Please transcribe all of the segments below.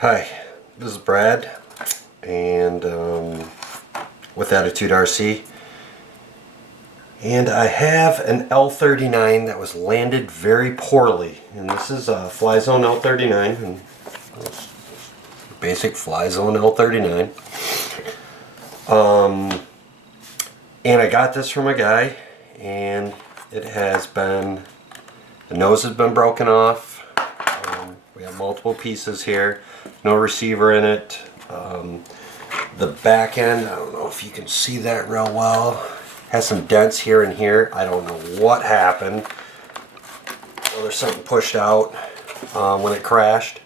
Hi, this is Brad, and with Attitude RC, and I have an L39 that was landed very poorly, and this is a Fly Zone L39, and basic Fly Zone L39. And I got this from a guy, and it has been, the nose has been broken off. We have multiple pieces here, no receiver in it. The back end, I don't know if you can see that real well, has some dents here and here. I don't know what happened. Well, there's something pushed out when it crashed.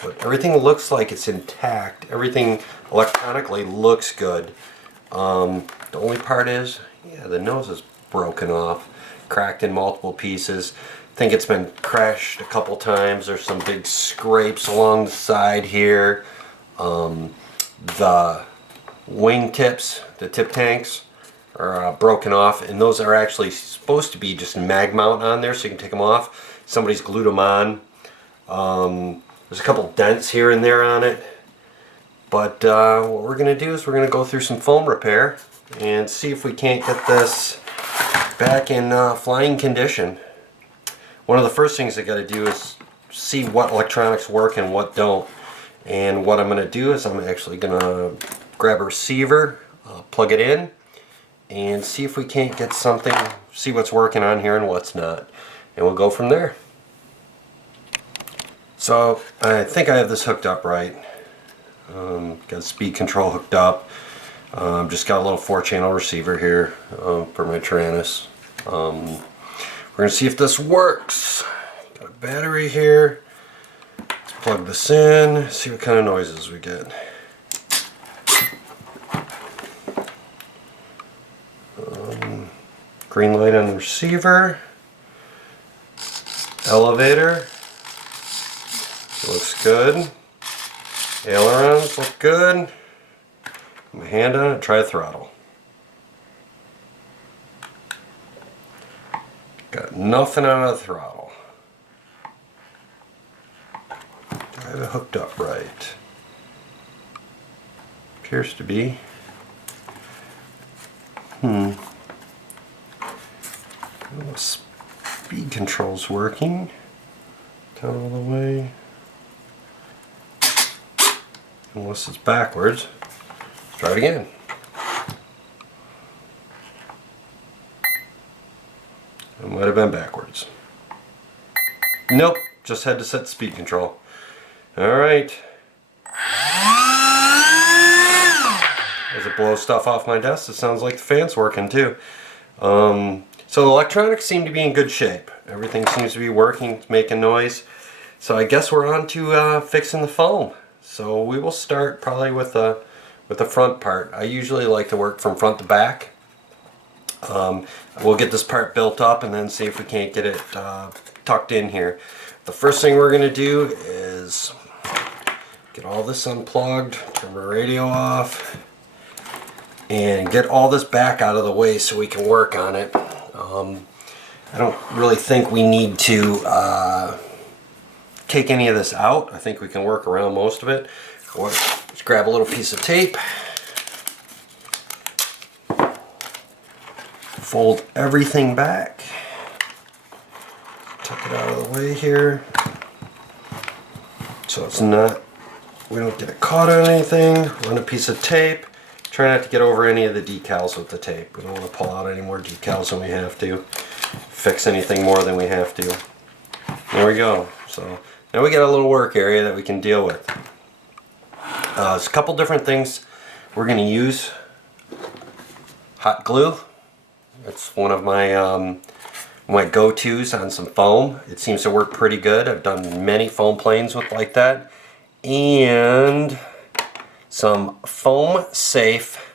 But everything looks like it's intact. Everything electronically looks good. The only part is, yeah, the nose is broken off, cracked in multiple pieces. I think it's been crashed a couple times. There's some big scrapes along the side here. The wing tips, the tip tanks, are broken off, and those are actually supposed to be just mag mount on there, so you can take them off. Somebody's glued them on. There's a couple dents here and there on it. But what we're going to do is we're going to go through some foam repair and see if we can't get this back in flying condition. One of the first things I got to do is see what electronics work and what don't. And what I'm going to do is I'm actually going to grab a receiver, plug it in, and see if we can't get something, see what's working on here and what's not. And we'll go from there. So I think I have this hooked up right. Got speed control hooked up. Just got a little 4-channel receiver here for my Tyrannus. We're going to see if this works. Got a battery here. Let's plug this in, see what kind of noises we get. Green light on the receiver. Elevator. Looks good. Ailerons look good. Put my hand on it, try the throttle. Got nothing out of the throttle. Do I have it hooked up right? Appears to be. Speed control's working. Down all the way. Unless it's backwards. Let's try it again. It might have been backwards. Nope, just had to set speed control. Alright. As it blows stuff off my desk, it sounds like the fan's working too. So the electronics seem to be in good shape. Everything seems to be working, it's making noise. So I guess we're on to fixing the foam. So we will start probably with the front part. I usually like to work from front to back. We'll get this part built up and then see if we can't get it tucked in here. The first thing we're going to do is get all this unplugged, turn the radio off, and get all this back out of the way so we can work on it. I don't really think we need to take any of this out. I think we can work around most of it. Let's grab a little piece of tape. Fold everything back. Tuck it out of the way here. So it's not, we don't get it caught on anything. Run a piece of tape. Try not to get over any of the decals with the tape. We don't want to pull out any more decals than we have to. Fix anything more than we have to. There we go. So now we got a little work area that we can deal with. There's a couple different things we're going to use. Hot glue. That's one of my my go-tos on some foam. It seems to work pretty good. I've done many foam planes with like that. And some foam safe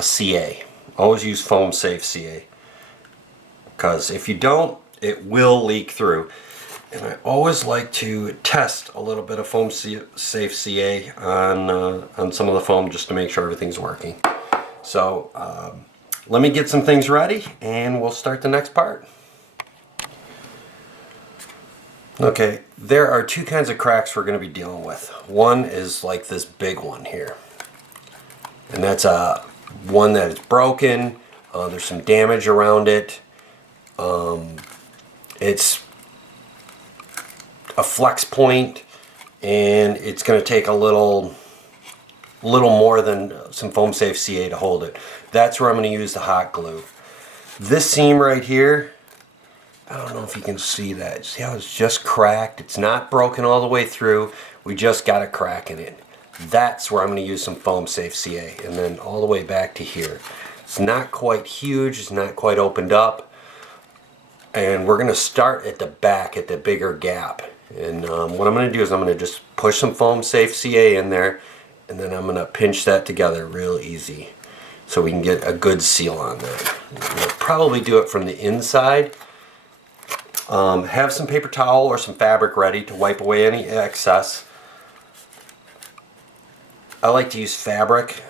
CA. Always use foam safe CA. Because if you don't, it will leak through. And I always like to test a little bit of foam safe CA on some of the foam just to make sure everything's working. So let me get some things ready and we'll start the next part. Okay, there are two kinds of cracks we're going to be dealing with. One is like this big one here. And that's one that is broken. There's some damage around it. It's a flex point, and it's going to take a little more than some foam safe CA to hold it. That's where I'm going to use the hot glue. This seam right here, I don't know if you can see that. See how it's just cracked? It's not broken all the way through. We just got a crack in it. That's where I'm going to use some foam safe CA, and then all the way back to here. It's not quite huge. It's not quite opened up. And we're going to start at the back, at the bigger gap. And what I'm going to do is I'm going to just push some foam safe CA in there, and then I'm going to pinch that together real easy so we can get a good seal on that. We'll probably do it from the inside. Have some paper towel or some fabric ready to wipe away any excess. I like to use fabric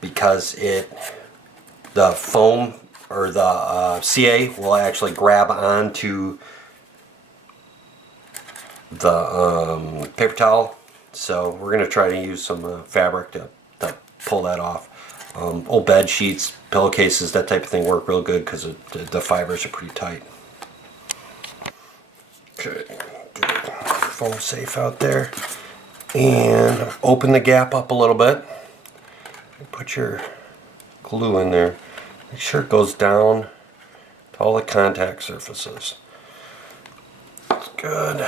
because the foam or the CA will actually grab onto the paper towel. So we're going to try to use some fabric to pull that off. Old bed sheets, pillowcases, that type of thing work real good because the fibers are pretty tight. Okay, good. Foam safe out there. And open the gap up a little bit. Put your glue in there. Make sure it goes down to all the contact surfaces. Good.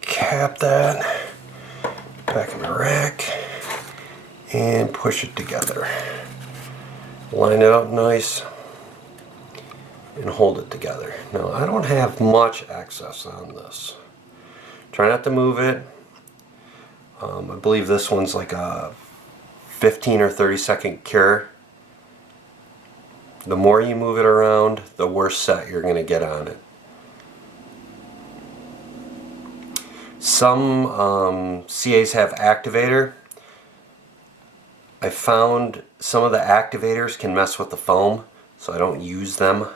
Cap that. Back in the rack. And push it together. Line it up nice. And hold it together. Now, I don't have much excess on this. Try not to move it. I believe this one's like a 15 or 30 second cure. The more you move it around, the worse set you're going to get on it. Some CAs have activator. I found some of the activators can mess with the foam, so I don't use them.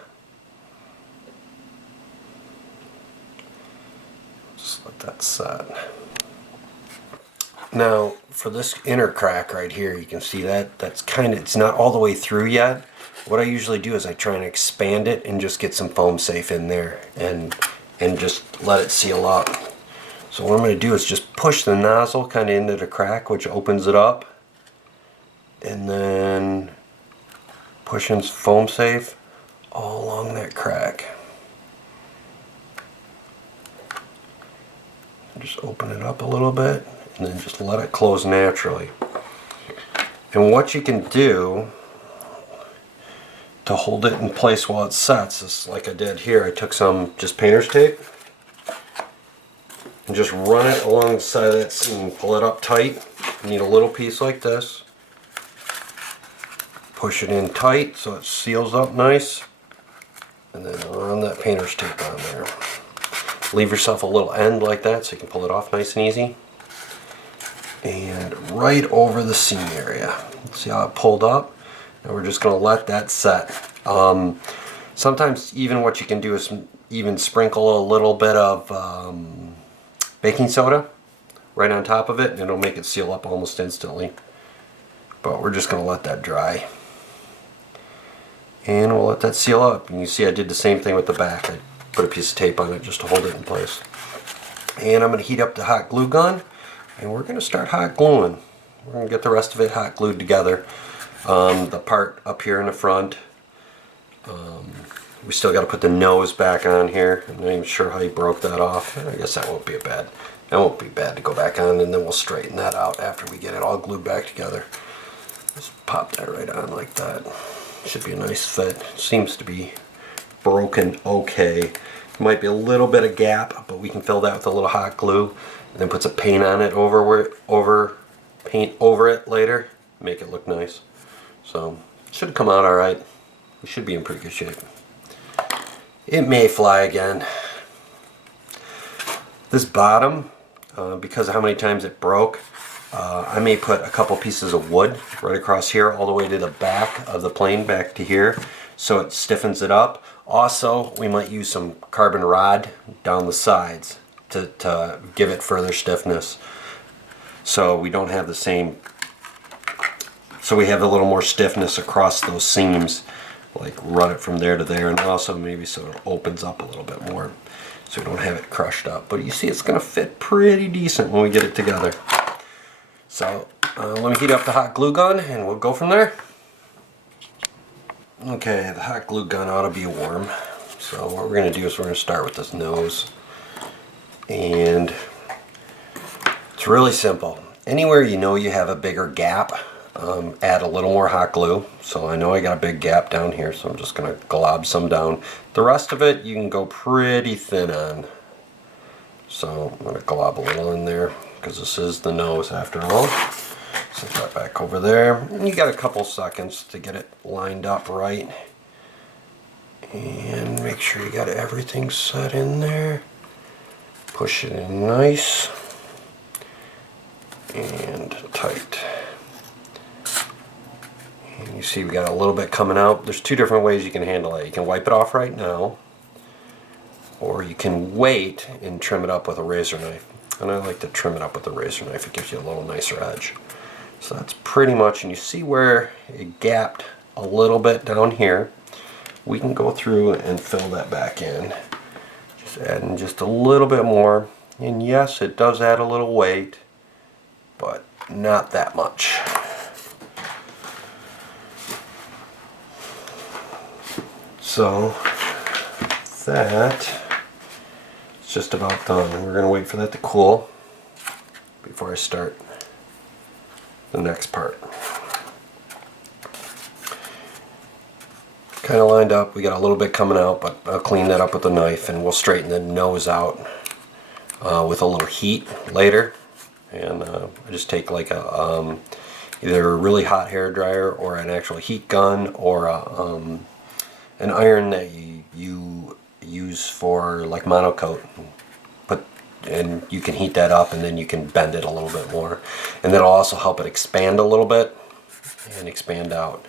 Just let that set. Now, for this inner crack right here, you can see that's it's not all the way through yet. What I usually do is I try and expand it and just get some foam safe in there and just let it seal up. So what I'm going to do is just push the nozzle kind of into the crack, which opens it up, and then push in foam safe all along that crack. Just open it up a little bit and then just let it close naturally. And what you can do to hold it in place while it sets is like I did here. I took some just painter's tape and just run it along the side of that seam. Pull it up tight. You need a little piece like this. Push it in tight so it seals up nice. And then run that painter's tape on there. Leave yourself a little end like that so you can pull it off nice and easy. And right over the seam area. See how it pulled up? And we're just going to let that set. Sometimes even what you can do is even sprinkle a little bit of baking soda right on top of it, and it'll make it seal up almost instantly. But we're just going to let that dry. And we'll let that seal up. And you see I did the same thing with the back. I put a piece of tape on it just to hold it in place. And I'm going to heat up the hot glue gun, and we're going to start hot gluing. We're going to get the rest of it hot glued together. The part up here in the front, we still got to put the nose back on here. I'm not even sure how he broke that off. I guess that won't be bad to go back on, and then we'll straighten that out after we get it all glued back together. Just pop that right on like that. Should be a nice fit. Seems to be broken okay. Might be a little bit of gap, but we can fill that with a little hot glue and then put some paint on it paint over it later, make it look nice. So it should come out alright. We should be in pretty good shape. It may fly again. This bottom, because of how many times it broke, I may put a couple pieces of wood right across here all the way to the back of the plane, back to here, so it stiffens it up. Also, we might use some carbon rod down the sides to give it further stiffness. So we don't have the same, so we have a little more stiffness across those seams, like run it from there to there, and also maybe so it opens up a little bit more so we don't have it crushed up. But you see it's going to fit pretty decent when we get it together. So let me heat up the hot glue gun and we'll go from there. Okay, the hot glue gun ought to be warm. So what we're going to do is we're going to start with this nose. And it's really simple. Anywhere you know you have a bigger gap, add a little more hot glue. So I know I got a big gap down here, so I'm just going to glob some down. The rest of it you can go pretty thin on. So I'm going to glob a little in there because this is the nose after all. Set that back over there. And you got a couple seconds to get it lined up right. And make sure you got everything set in there. Push it in nice and tight. And you see we got a little bit coming out. There's two different ways you can handle it. You can wipe it off right now, or you can wait and trim it up with a razor knife. And I like to trim it up with a razor knife. It gives you a little nicer edge. So that's pretty much, and you see where it gapped a little bit down here. We can go through and fill that back in. Adding just a little bit more, and yes, it does add a little weight, but not that much. So that is just about done. We're going to wait for that to cool before I start the next part. Kind of lined up. We got a little bit coming out, but I'll clean that up with a knife and we'll straighten the nose out with a little heat later. And I just take like a either a really hot hair dryer or an actual heat gun or an iron that you use for like monocoat. And you can heat that up and then you can bend it a little bit more. And that'll also help it expand a little bit and expand out.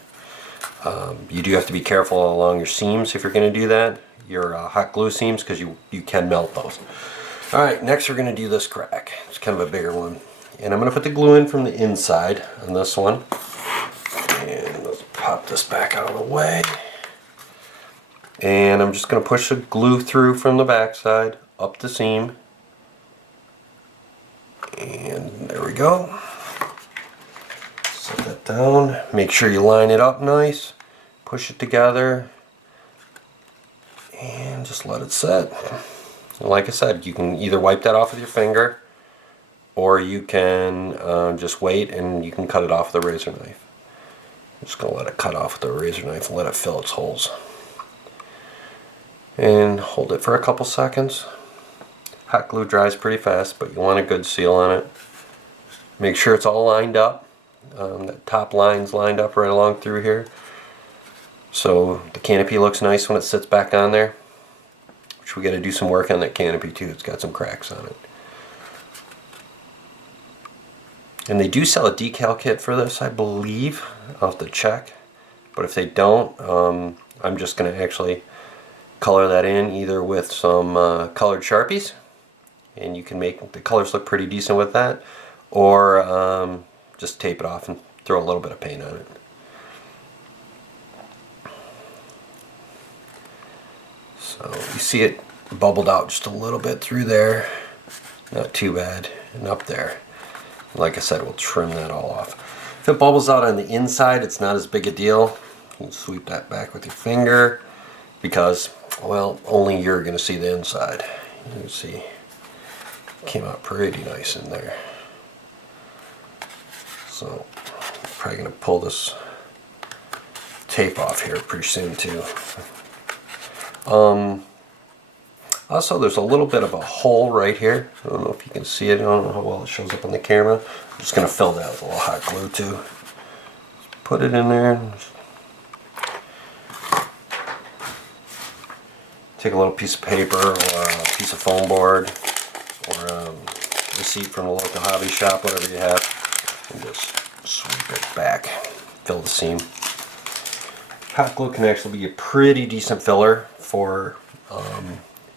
You do have to be careful along your seams if you're going to do that, your hot glue seams, because you can melt those. Alright, next we're going to do this crack. It's kind of a bigger one. And I'm going to put the glue in from the inside on this one. And let's pop this back out of the way. And I'm just going to push the glue through from the back side up the seam. And there we go. Set that down. Make sure you line it up nice. Push it together. And just let it set. And like I said, you can either wipe that off with your finger, or you can just wait and you can cut it off with a razor knife. I'm just going to let it cut off with the razor knife and let it fill its holes. And hold it for a couple seconds. Hot glue dries pretty fast, but you want a good seal on it. Make sure it's all lined up. That top line's lined up right along through here. So the canopy looks nice when it sits back on there. Which we got to do some work on that canopy too. It's got some cracks on it. And they do sell a decal kit for this, I believe. I'll have to check. But if they don't, I'm just going to actually color that in either with some colored Sharpies. And you can make the colors look pretty decent with that. Or just tape it off and throw a little bit of paint on it. So you see it bubbled out just a little bit through there. Not too bad. And up there. Like I said, we'll trim that all off. If it bubbles out on the inside, it's not as big a deal. You can sweep that back with your finger because, well, only you're going to see the inside. You can see it came out pretty nice in there. So I'm probably going to pull this tape off here pretty soon too. Also, there's a little bit of a hole right here. I don't know if you can see it. I don't know how well it shows up on the camera. I'm just going to fill that with a little hot glue too. Put it in there. And take a little piece of paper or a piece of foam board or a receipt from a local hobby shop, whatever you have, and just sweep it back. Fill the seam. Hot glue can actually be a pretty decent filler for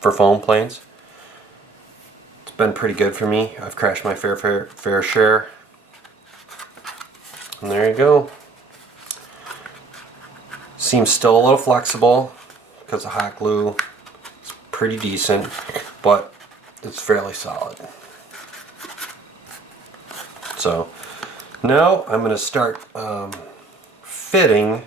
foam planes. been pretty good for me. I've crashed my fair share. And there you go. Seems still a little flexible because the hot glue is pretty decent, but it's fairly solid. So now I'm going to start fitting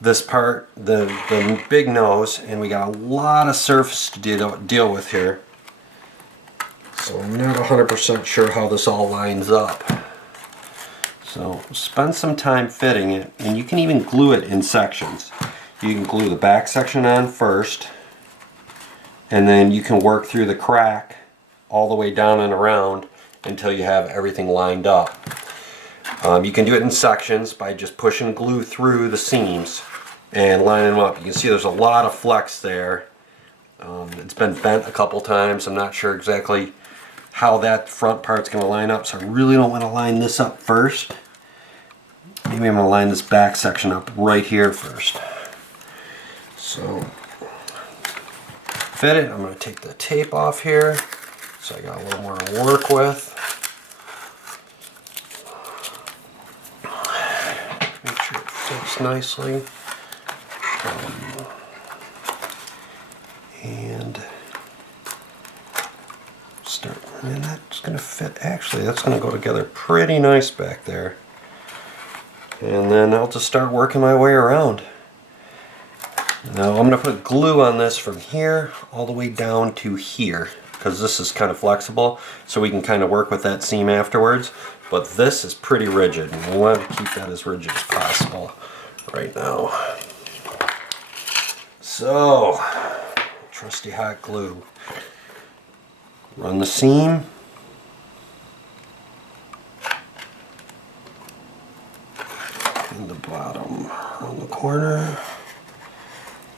this part, the big nose, and we got a lot of surface to deal with here. So I'm not 100% sure how this all lines up. So spend some time fitting it, and you can even glue it in sections. You can glue the back section on first, and then you can work through the crack all the way down and around until you have everything lined up. You can do it in sections by just pushing glue through the seams and lining them up. You can see there's a lot of flex there. It's been bent a couple times. I'm not sure exactly how that front part's going to line up, so I really don't want to line this up first. Maybe I'm going to line this back section up right here first. So, fit it. I'm going to take the tape off here, so I got a little more to work with. Make sure it fits nicely. And start, and that's going to fit. Actually, that's going to go together pretty nice back there. And then I'll just start working my way around. Now I'm going to put glue on this from here all the way down to here, because this is kind of flexible, so we can kind of work with that seam afterwards. But this is pretty rigid, and we want to keep that as rigid as possible right now. So, trusty hot glue. Run the seam. In the bottom, on the corner.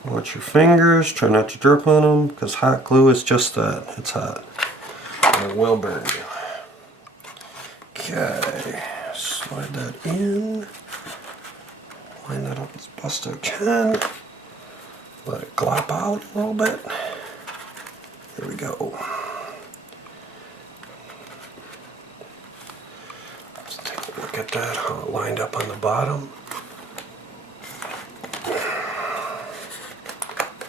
Watch your fingers, try not to drip on them, because hot glue is just that, it's hot. And it will burn you. Okay, slide that in. Line that up as best I can. Let it glop out a little bit. Here we go. Let's take a look at that, how it lined up on the bottom.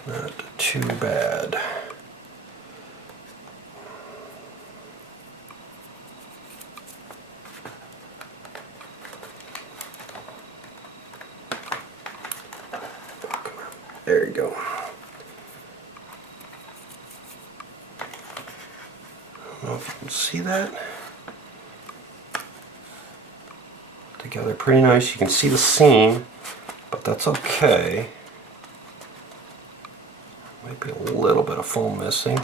Not too bad. There you go. I don't know if you can see that. Together pretty nice. You can see the seam, but that's okay. Might be a little bit of foam missing,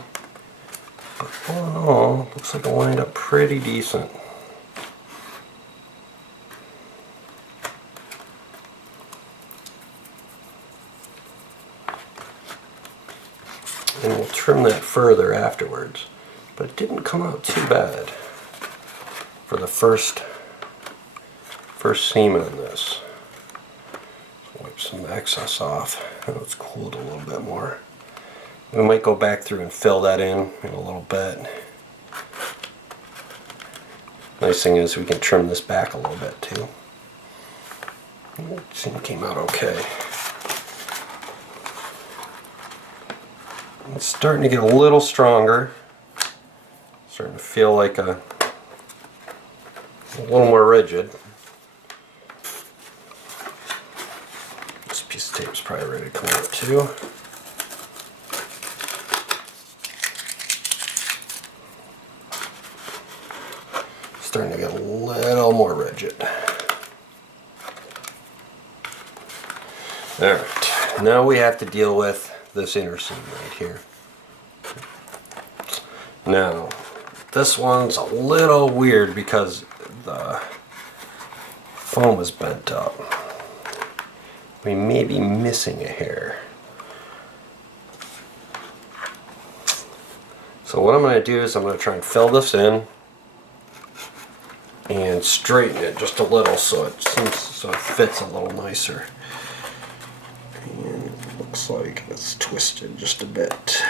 but all in all, looks like it lined up pretty decent. And we'll trim that further afterwards, but it didn't come out too bad for the first seam on this. Wipe some excess off. I know it's cooled a little bit more. We might go back through and fill that in a little bit. Nice thing is we can trim this back a little bit too. Seam came out okay. It's starting to get a little stronger. Starting to feel like a little more rigid. This piece of tape is probably ready to come out too. Starting to get a little more rigid. Alright, now we have to deal with this inner seam right here. Now, this one's a little weird because the foam is bent up. We may be missing a hair. So what I'm going to do is I'm going to try and fill this in and straighten it just a little so it fits a little nicer. And it looks like it's twisted just a bit.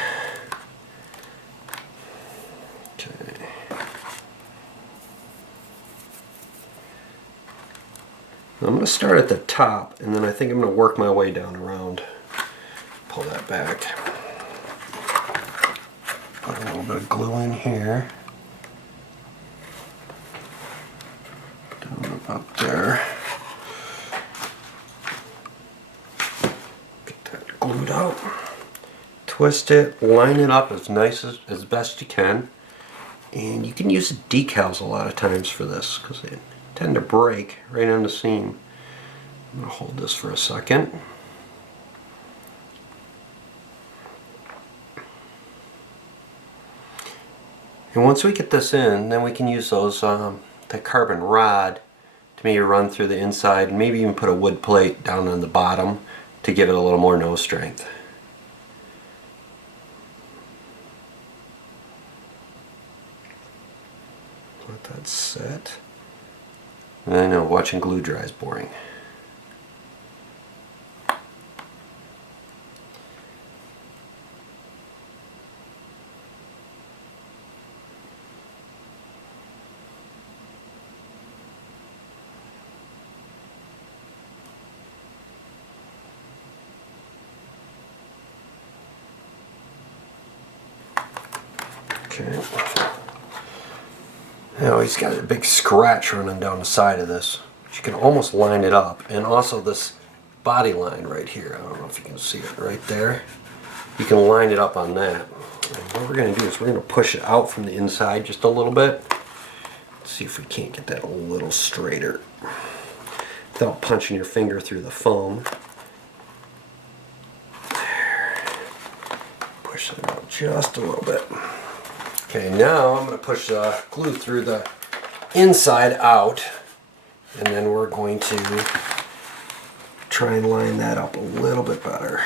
Okay. I'm going to start at the top, and then I think I'm going to work my way down around. Pull that back. Put a little bit of glue in here. Down up there. Get that glued out. Twist it, line it up as nice as best you can. And you can use decals a lot of times for this because they tend to break right on the seam. I'm going to hold this for a second. And once we get this in, then we can use those that carbon rod to maybe run through the inside and maybe even put a wood plate down on the bottom to give it a little more nose strength. Let that set. And I know watching glue dry is boring. Okay. Now he's got a big scratch running down the side of this. But you can almost line it up. And also this body line right here. I don't know if you can see it right there. You can line it up on that. And what we're going to do is we're going to push it out from the inside just a little bit. Let's see if we can't get that a little straighter without punching your finger through the foam. There. Push it out just a little bit. Okay, now I'm going to push the glue through the inside out, and then we're going to try and line that up a little bit better.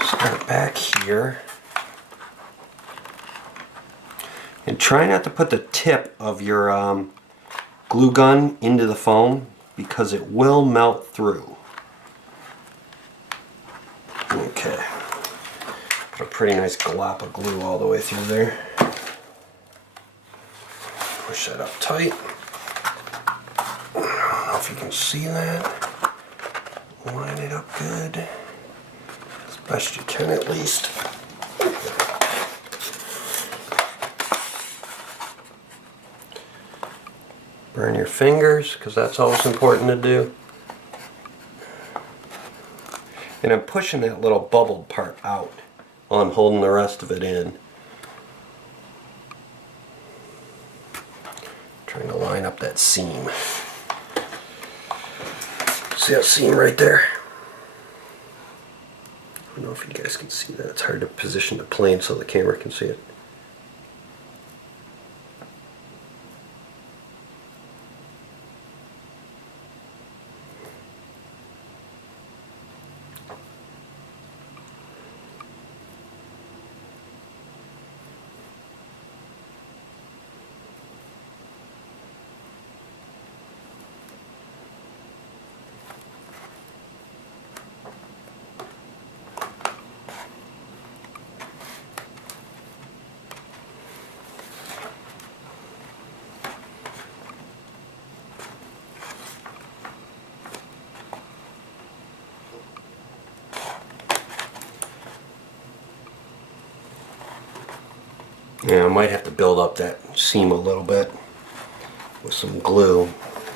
Start back here. And try not to put the tip of your glue gun into the foam because it will melt through. Okay. Put a pretty nice glop of glue all the way through there. Push that up tight. I don't know if you can see that. Line it up good. As best you can at least. Burn your fingers, because that's always important to do. And I'm pushing that little bubbled part out while I'm holding the rest of it in. Trying to line up that seam. See that seam right there? I don't know if you guys can see that. It's hard to position the plane so the camera can see it. Yeah, I might have to build up that seam a little bit with some glue.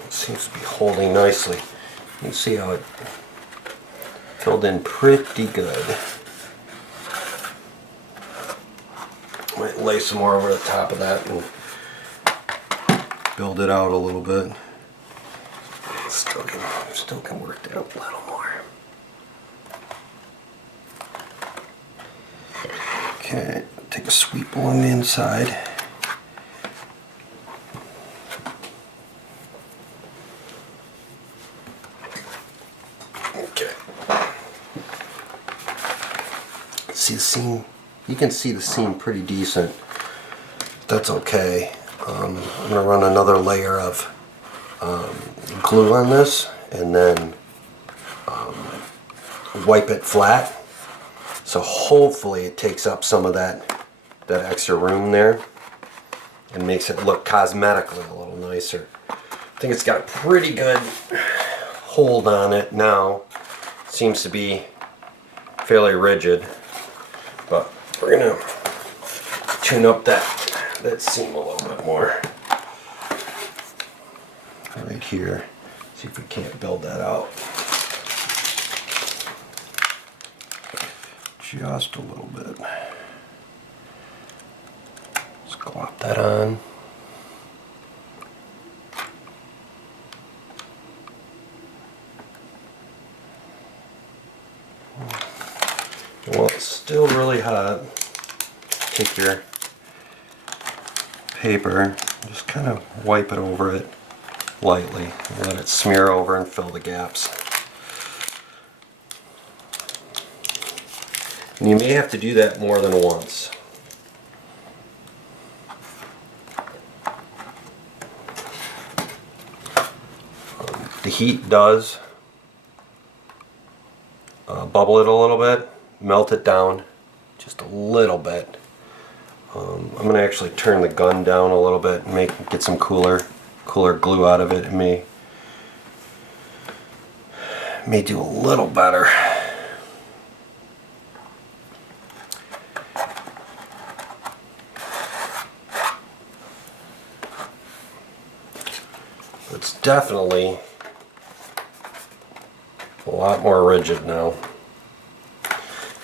It seems to be holding nicely. You can see how it filled in pretty good. Might lay some more over the top of that and build it out a little bit. Still can work that up a little more. Okay, take a sweep along the inside. Okay. See the seam? You can see the seam pretty decent. That's okay. I'm going to run another layer of glue on this and then wipe it flat So hopefully it takes up some of that extra room there and makes it look cosmetically a little nicer. I think it's got a pretty good hold on it now. Seems to be fairly rigid, but we're gonna tune up that seam a little bit more. Right here, see if we can't build that out just a little bit. Let's glop that on. Well, it's still really hot. Take your paper, just kind of wipe it over it lightly and let it smear over and fill the gaps. And you may have to do that more than once. The heat does bubble it a little bit, melt it down just a little bit. I'm going to actually turn the gun down a little bit and get some cooler glue out of it. It may do a little better. It's definitely a lot more rigid now.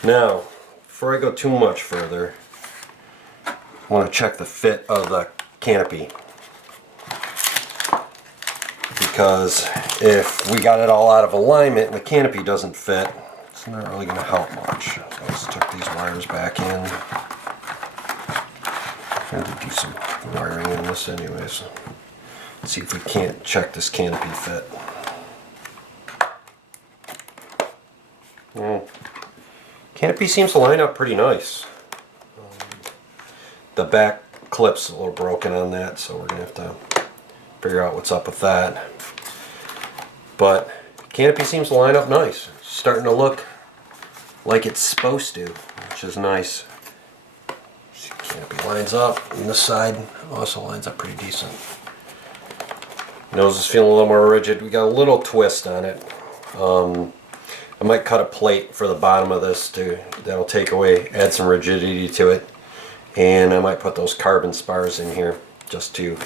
Now, before I go too much further, I want to check the fit of the canopy. Because if we got it all out of alignment and the canopy doesn't fit, it's not really going to help much. So I just took these wires back in. I'm going to do some wiring in this anyways. Let's see if we can't check this canopy fit. Canopy seems to line up pretty nice. The back clip's a little broken on that, so we're going to have to figure out what's up with that. But canopy seems to line up nice. It's starting to look like it's supposed to, which is nice. See, canopy lines up, and this side also lines up pretty decent. Nose is feeling a little more rigid. We got a little twist on it. I might cut a plate for the bottom of this that'll take away, add some rigidity to it. And I might put those carbon spars in here just to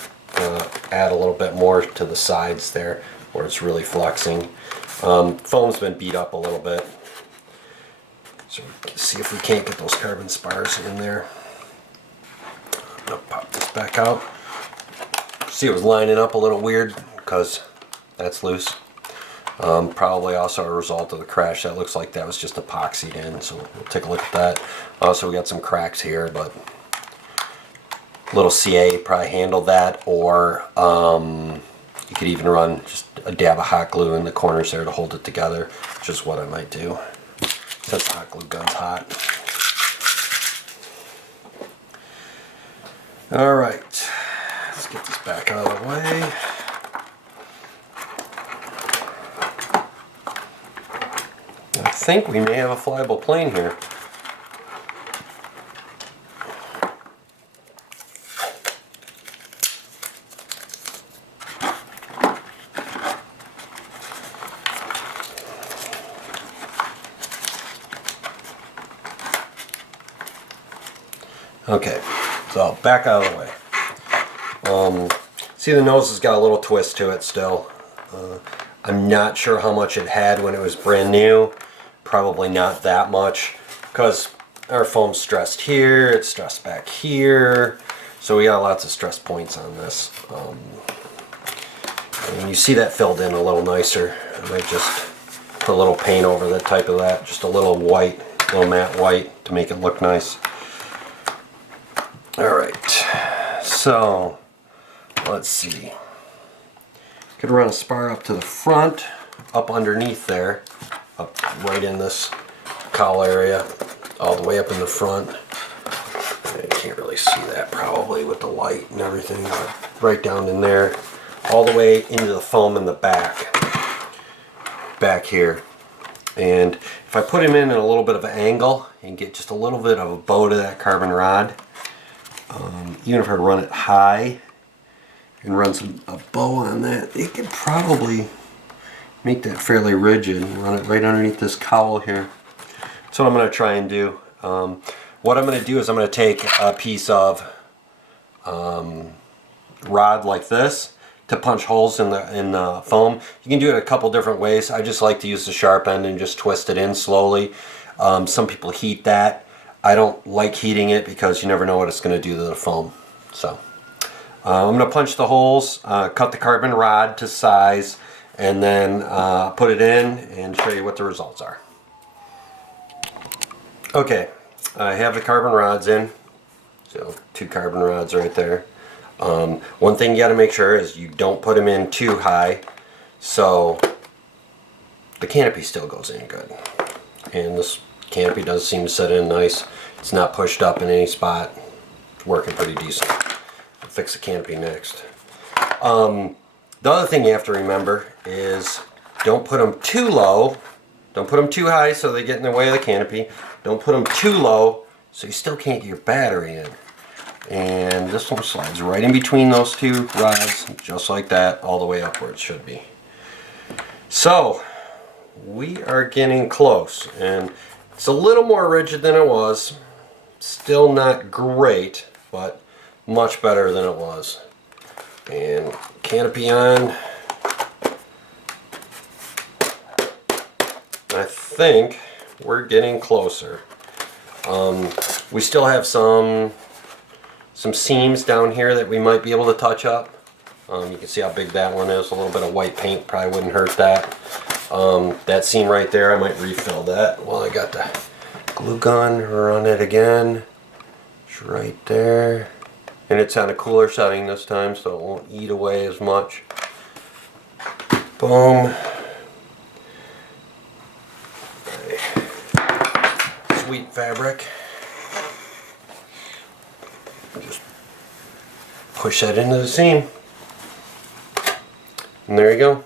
add a little bit more to the sides there where it's really flexing. Foam's been beat up a little bit. So we can see if we can't get those carbon spars in there. I'll pop this back out. See, it was lining up a little weird because that's loose. Probably also a result of the crash. That looks like that was just epoxied in, so we'll take a look at that. Also, we got some cracks here, but little CA probably handled that, or you could even run just a dab of hot glue in the corners there to hold it together, which is what I might do since the hot glue gun's hot. Alright, let's get this back out of the way. I think we may have a flyable plane here. Okay, so back out of the way. See, the nose has got a little twist to it still. I'm not sure how much it had when it was brand new. Probably not that much, because our foam's stressed here, it's stressed back here, so we got lots of stress points on this. And you see that filled in a little nicer. I might just put a little paint over the type of that, just a little white, little matte white to make it look nice. Alright, so let's see. Could run a spar up to the front, up underneath there, up right in this cowl area, all the way up in the front. I can't really see that probably with the light and everything, but right down in there, all the way into the foam in the back here. And if I put him in a little bit of an angle and get just a little bit of a bow to that carbon rod, even if I run it high and run a bow on that, it could probably make that fairly rigid and run it right underneath this cowl here. That's what I'm going to try and do. What I'm going to do is I'm going to take a piece of rod like this to punch holes in the foam. You can do it a couple different ways. I just like to use the sharp end and just twist it in slowly. Some people heat that. I don't like heating it because you never know what it's going to do to the foam. So I'm going to punch the holes, cut the carbon rod to size, and then put it in and show you what the results are. Okay, I have the carbon rods in. So 2 carbon rods right there. One thing you got to make sure is you don't put them in too high, so the canopy still goes in good. And this canopy does seem to set in nice. It's not pushed up in any spot. It's working pretty decent. I'll fix the canopy next. The other thing you have to remember is don't put them too low. Don't put them too high so they get in the way of the canopy. Don't put them too low so you still can't get your battery in. And this one slides right in between those 2 rods, just like that, all the way up where it should be. So, we are getting close, and it's a little more rigid than it was. Still not great, but much better than it was. And canopy on. I think we're getting closer. We still have some seams down here that we might be able to touch up. You can see how big that one is. A little bit of white paint probably wouldn't hurt that. That seam right there, I might refill that. Well, I got the glue gun, run it again. It's right there. And it's on a cooler setting this time, so it won't eat away as much. Boom. Okay. Sweet fabric. Just push that into the seam. And there you go.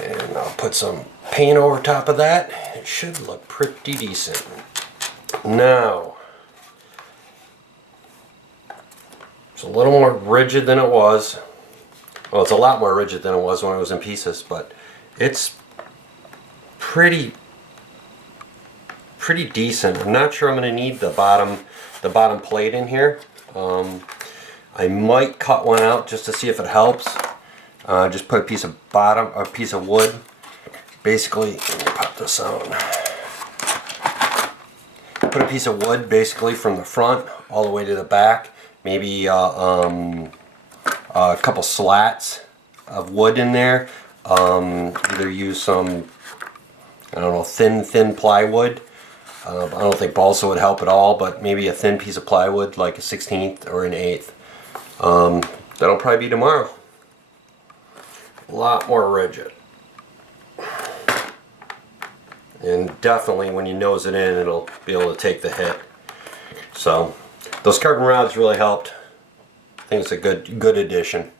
And I'll put some paint over top of that. It should look pretty decent. Now, it's a little more rigid than it was. Well, it's a lot more rigid than it was when it was in pieces, but it's pretty decent. I'm not sure I'm going to need the bottom plate in here. I might cut one out just to see if it helps. Just put a piece of wood. Basically, let me pop this out. Put a piece of wood basically from the front all the way to the back. Maybe a couple slats of wood in there. Either use some, I don't know, thin plywood. I don't think balsa would help at all, but maybe a thin piece of plywood, like a 1/16 or an 1/8. That'll probably be tomorrow. A lot more rigid. And definitely when you nose it in, it'll be able to take the hit. So those carbon rods really helped. I think it's a good addition.